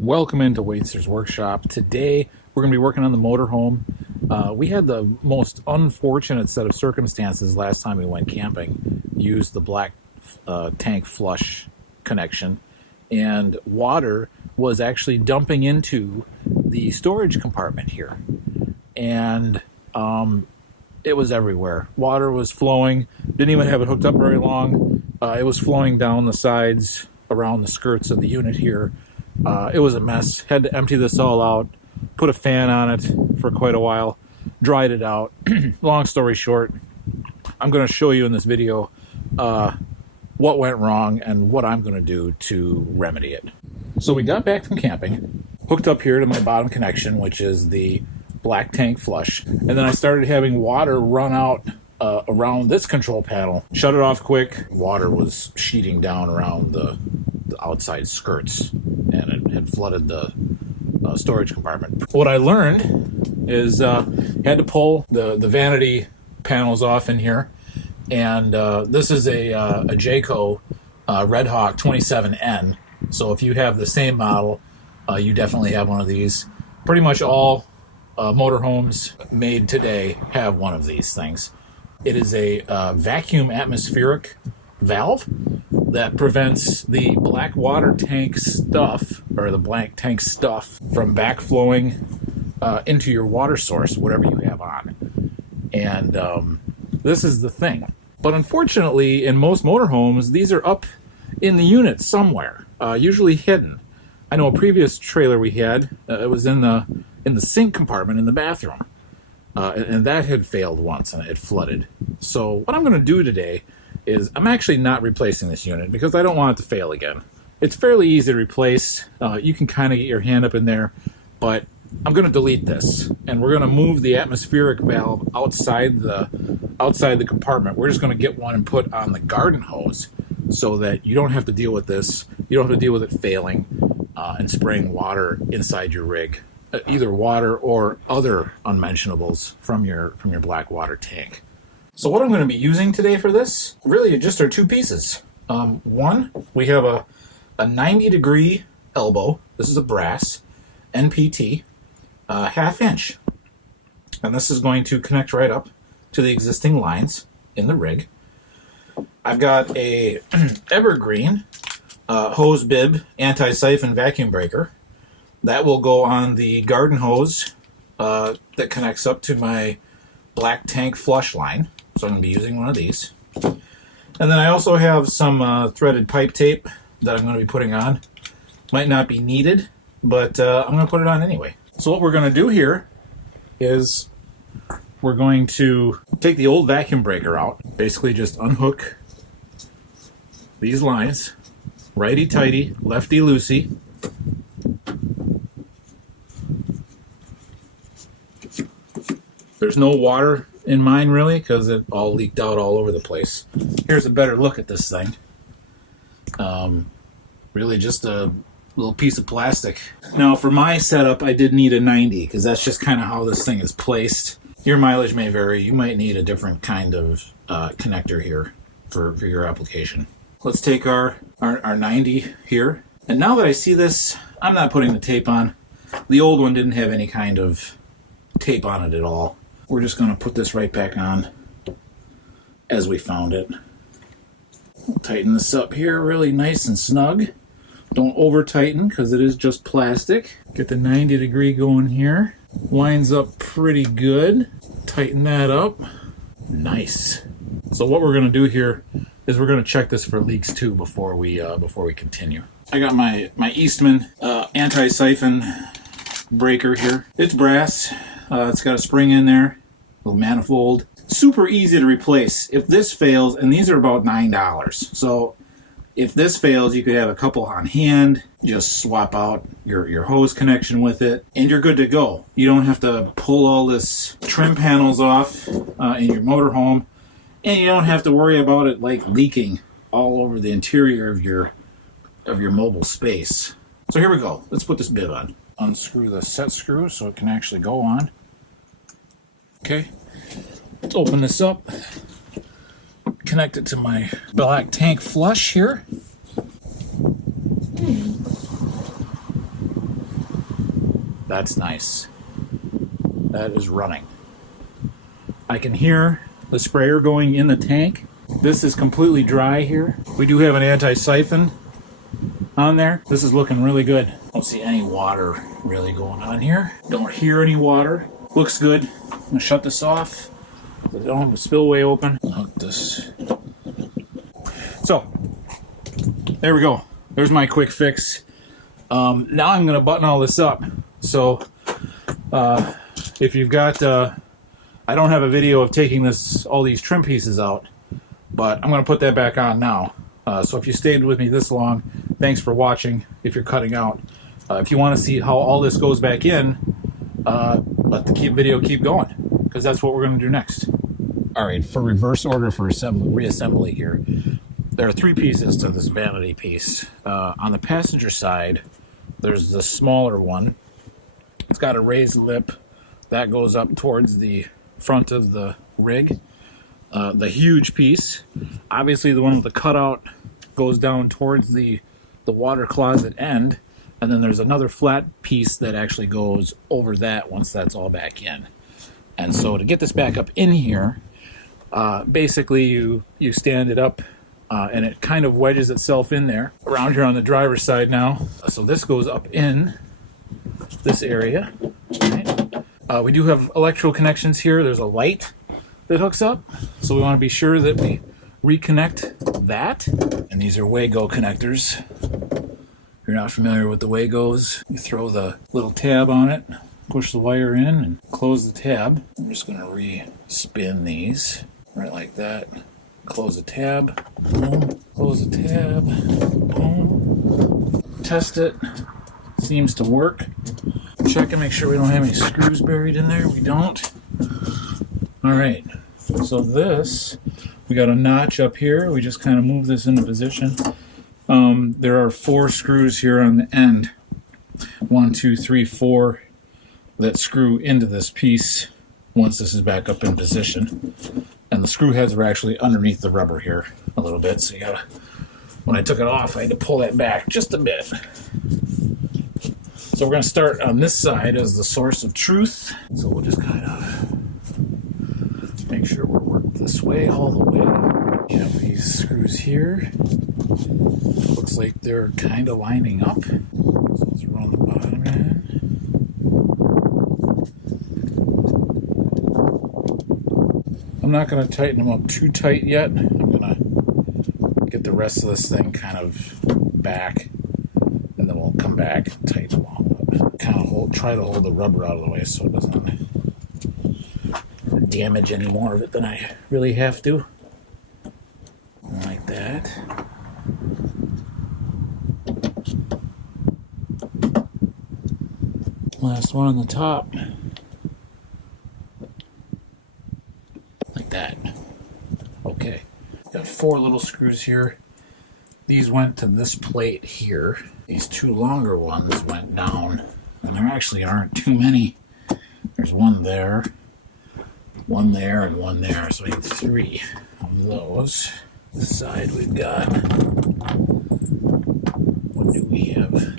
Welcome into Waitster's Workshop. Today we're going to be working on the motorhome. We had the most unfortunate set of circumstances last time we went camping. Used the black tank flush connection, and water was actually dumping into the storage compartment here. And it was everywhere. Water was flowing. Didn't even have it hooked up very long. It was flowing down the sides around the skirts of the unit here. It was a mess. Had to empty this all out, put a fan on it for quite a while, dried it out. Long story short, I'm going to show you in this video what went wrong and what I'm going to do to remedy it. So we got back from camping, hooked up here to my bottom connection, which is the black tank flush, and then I started having water run out around this control panel. Shut it off quick. Water was sheeting down around the outside skirts, and it had flooded the storage compartment. What I learned is had to pull the vanity panels off in here, and this is a Jayco Redhawk 27N. So if you have the same model, you definitely have one of these. Pretty much all motorhomes made today have one of these things. It is a vacuum atmospheric valve that prevents the black water tank stuff, or the black tank stuff, from backflowing into your water source, whatever you have on. And this is the thing. But unfortunately, in most motorhomes, these are up in the unit somewhere, usually hidden. I know a previous trailer we had, it was in the sink compartment in the bathroom. And that had failed once, and it flooded. So what I'm going to do today is I'm actually not replacing this unit because I don't want it to fail again. It's fairly easy to replace. You can kind of get your hand up in there, but I'm going to delete this, and we're going to move the atmospheric valve outside the compartment. We're just going to get one and put on the garden hose so that you don't have to deal with this. You don't have to deal with it failing and spraying water inside your rig. Either water or other unmentionables from your black water tank. So what I'm going to be using today for this really just are two pieces. One, we have a 90-degree elbow. This is a brass NPT, ½ inch, and this is going to connect right up to the existing lines in the rig. I've got a evergreen hose bib anti-siphon vacuum breaker. That will go on the garden hose that connects up to my black tank flush line. So I'm going to be using one of these. And then I also have some threaded pipe tape that I'm going to be putting on. Might not be needed, but I'm going to put it on anyway. So what we're going to do here is we're going to take the old vacuum breaker out. Basically just unhook these lines. Righty-tighty, lefty-loosey. There's no water in mine really because it all leaked out all over the place. Here's a better look at this thing. Really just a little piece of plastic. Now for my setup I did need a 90 because that's just kind of how this thing is placed. Your mileage may vary. You might need a different kind of connector here for your application. Let's take our 90 here. And now that I see this, I'm not putting the tape on. The old one didn't have any kind of tape on it at all. We're just going to put this right back on as we found it. We'll tighten this up here really nice and snug. Don't over tighten because it is just plastic. Get the 90-degree going here. Lines up pretty good. Tighten that up. Nice. So what we're going to do here is we're going to check this for leaks too before we continue. I got my Eastman anti-siphon breaker here. It's brass. It's got a spring in there, little manifold. Super easy to replace. If this fails, and these are about $9, so if this fails, you could have a couple on hand. Just swap out your hose connection with it, and you're good to go. You don't have to pull all this trim panels off in your motorhome, and you don't have to worry about it like leaking all over the interior of your mobile space. So here we go. Let's put this bib on. Unscrew the set screw so it can actually go on. Okay, let's open this up. Connect it to my black tank flush here. That's nice. That is running. I can hear the sprayer going in the tank. This is completely dry here. We do have an anti-siphon on there. This is looking really good. Don't see any water really going on here. Don't hear any water. Looks good. I'm gonna shut this off. I don't have the spillway open. Hook this. So, there we go. There's my quick fix. Now I'm gonna button all this up. So, if you've got, I don't have a video of taking all these trim pieces out, but I'm going to put that back on now. So if you stayed with me this long, thanks for watching. If you're cutting out, if you want to see how all this goes back in, let the video keep going, because that's what we're going to do next. All right, for reverse order for reassembly here, there are 3 pieces to this vanity piece. On the passenger side, there's the smaller one. It's got a raised lip that goes up towards the front of the rig. The huge piece, obviously the one with the cutout, goes down towards the water closet end, and then there's another flat piece that actually goes over that once that's all back in. And so to get this back up in here, basically you stand it up and it kind of wedges itself in there around here on the driver's side now. So this goes up in this area. Right? We do have electrical connections here. There's a light that hooks up, so we want to be sure that we reconnect that. And these are Jayco connectors. If you're not familiar with the Jaycos, you throw the little tab on it, push the wire in, and close the tab. I'm just going to re-spin these right like that. Close the tab, boom, close the tab, boom. Test it. Seems to work. Check and make sure we don't have any screws buried in there. We don't. All right. So this, we got a notch up here. We just kind of move this into position. There are 4 screws here on the end. 1, 2, 3, 4 that screw into this piece once this is back up in position. And the screw heads were actually underneath the rubber here a little bit. So you gotta, when I took it off, I had to pull that back just a bit. So we're going to start on this side as the source of truth. So we'll just kind of make sure we're worked this way all the way. You have these screws here. Looks like they're kind of lining up. So let's run the bottom in. I'm not going to tighten them up too tight yet. I'm going to get the rest of this thing kind of back, and then we'll come back and tighten them all up. Kind of try to hold the rubber out of the way so it doesn't damage any more of it than I really have to. Like that. Last one on the top. Like that. Okay. Got 4 little screws here. These went to this plate here. These 2 longer ones went down. And there actually aren't too many. There's one there, and one there. So we have 3 of those. This side we've got, what do we have?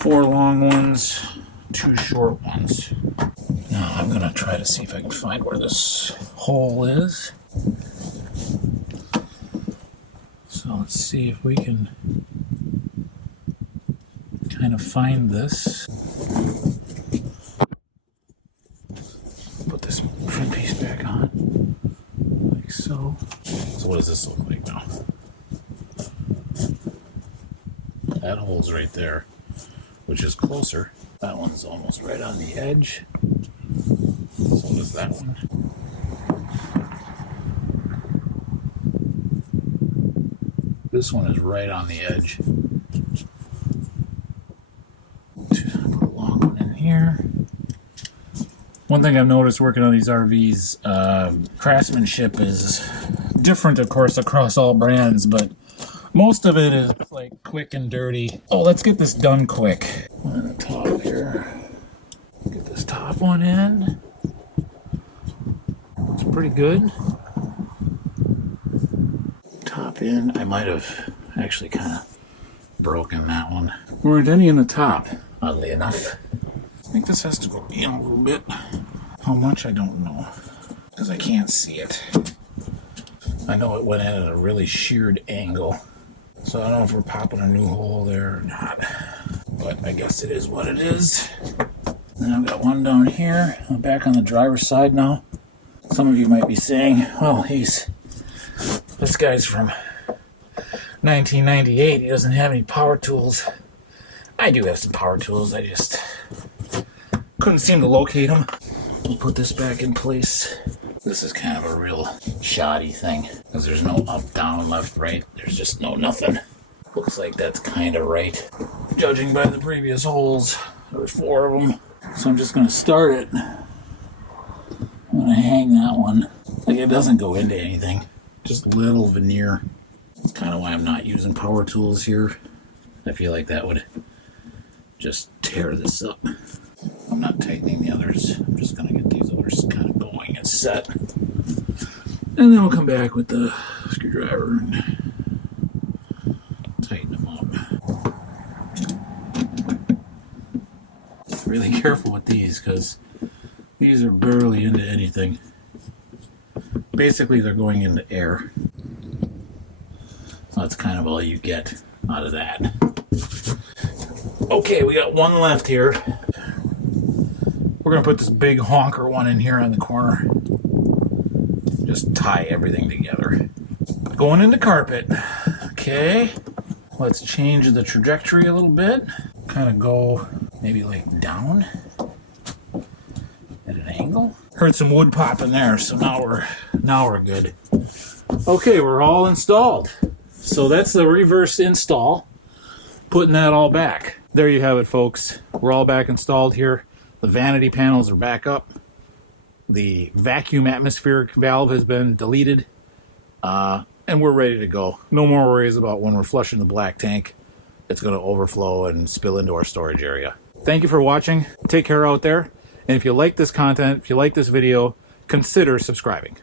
4 long ones, 2 short ones. Now I'm gonna try to see if I can find where this hole is. So let's see if we can kind of find this. Put this trim piece back on, like so. So what does this look like now? That hole's right there, which is closer. That one's almost right on the edge. So does that one. This one is right on the edge. Put a long one in here. One thing I've noticed working on these RVs, craftsmanship is different, of course, across all brands, but most of it is like quick and dirty. Oh, let's get this done quick. On the top here. Get this top one in. It's pretty good. Top in. I might have actually kind of broken that one. There weren't any in the top. oddly enough. I think this has to go in a little bit. How much, I don't know, because I can't see it. I know it went in at a really sheared angle, so I don't know if we're popping a new hole there or not, but I guess it is what it is. Then I've got one down here. I'm back on the driver's side now. Some of you might be saying, well, this guy's from 1998. He doesn't have any power tools. I do have some power tools. I just couldn't seem to locate them. We'll put this back in place. This is kind of a real shoddy thing because there's no up, down, left, right. There's just no nothing. Looks like that's kind of right, judging by the previous holes. There were 4 of them. So I'm just going to start it. I'm going to hang that one. Like, it doesn't go into anything. Just little veneer. That's kind of why I'm not using power tools here. I feel like that would just tear this up. I'm not tightening the others. I'm just going to get these others kind of going and set. And then we'll come back with the screwdriver and tighten them up. Really careful with these because these are barely into anything. Basically, they're going into air. So that's kind of all you get out of that. Okay, we got one left here. We're going to put this big honker one in here on the corner. Just tie everything together. Going into carpet. Okay, let's change the trajectory a little bit. Kind of go maybe like down at an angle. Heard some wood pop in there, so now we're good. Okay, we're all installed. So that's the reverse install. Putting that all back. There you have it, folks. We're all back installed here. The vanity panels are back up. The vacuum atmospheric valve has been deleted. And we're ready to go. No more worries about when we're flushing the black tank. It's going to overflow and spill into our storage area. Thank you for watching. Take care out there. And if you like this content, if you like this video, consider subscribing.